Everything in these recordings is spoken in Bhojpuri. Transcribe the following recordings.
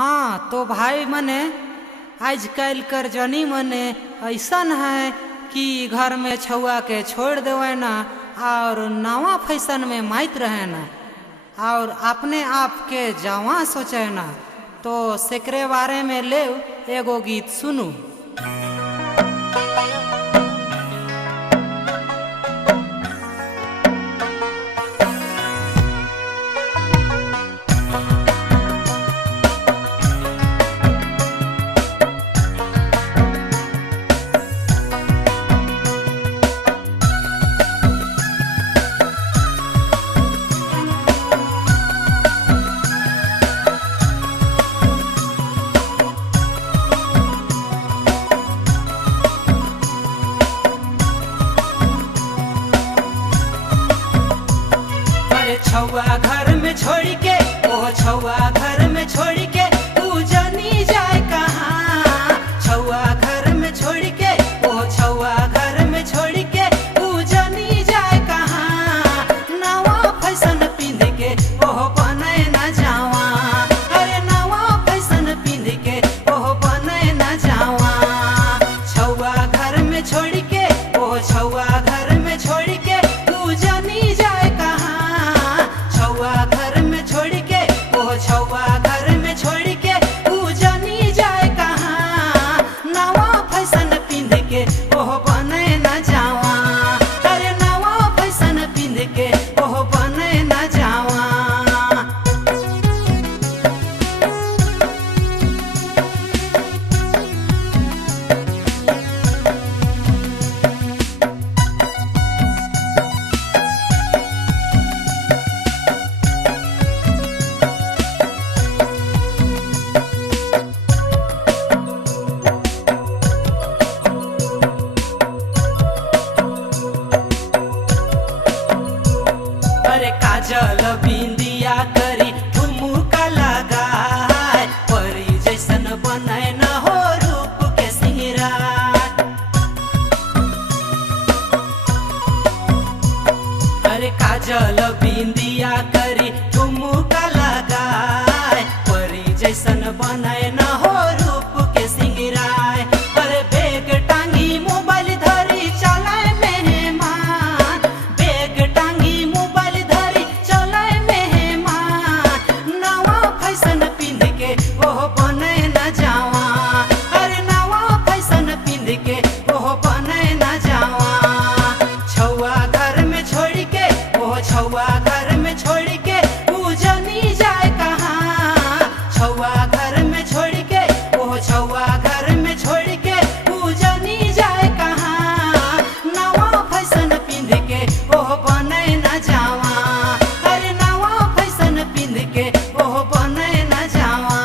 हाँ तो भाई मने आजकल कर जनी मने ऐसन है कि घर में छुआ के छोड़ देवे ना और नवा फैशन में माइत रहे ना और अपने आप के जवा सोचे ना। तो सेकरे बारे में ले एगो गीत सुनू। छुआ घर में छोड़ के ओ छुआ घर में छोड़ के तू जानी जाए कहाँ। छुआ घर में छोड़ के ओ छुआ घर में छोड़ के तू जानी जाए कहाँ। नवा फैशन पिंध के ओह बने न जावा। अरे नवा फैशन पिंध के ओह बने न जावा। छुआ घर में छोड़ के ओ छुआ घर में छोड़ के तू जानी जाए छुआ घर में छोड़ के ओ छुआ घर में छोड़ के तू जानी जाए कहाँ। नवा फैशन पिंध के ओह बने न जावा। अरे नवा फैशन पिंध के ओह बने न जावा। काजल बिंदिया करी ठुमका लगाए परी जैसन बनाए न हो रूप के सिंगार। अरे काजल बिंदिया करी ठुमका लगाए परी जैसन बनाए न हो रूप के सिंगार। अरे बैग टांगी मोबाइल धरी चलाए मेहमान। बैग टांगी मोबाइल फैशन पिंध के ओह बने न जावा। अरे नवा फैशन पिंध के ओह बने न जावा। छुआ घर में छोड़ के ओह छुआ घर में छोड़ के तू जानी जाए कहाँ। छुआ घर में छोड़ के ओह छुआ घर में छोड़ के तू जानी जाए कहाँ। नवा फैशन पिंध के ओह बने न जावा। अरे नवा फैशन पिंध के ओह बने न जावा।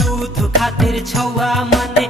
दूध खातिर छुआ मने